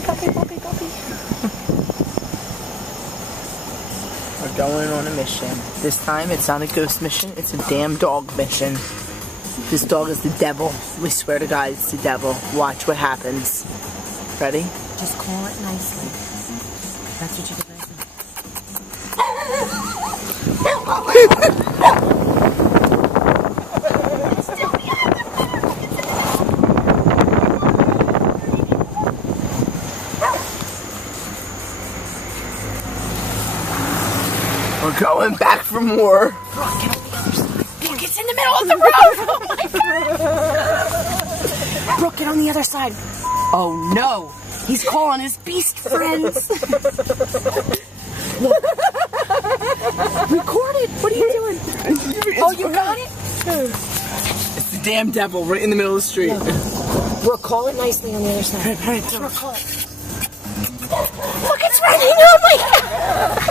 puppy, puppy, puppy, puppy. We're going on a mission. This time it's not a ghost mission, it's a damn dog mission. This dog is the devil. We swear to God it's the devil. Watch what happens. Ready? Just call it nicely. That's what you can listen. We're going back for more. Brooke, get on the other side. Brooke, it's in the middle of the road! Oh my God! Brooke, get on the other side. Oh no! He's calling his beast friends. Look. Record it! What are you doing? Oh, you got it? It's the damn devil right in the middle of the street. Brooke, call it nicely on the other side. Hey, Brooke, call it. Look, it's running! Oh my God!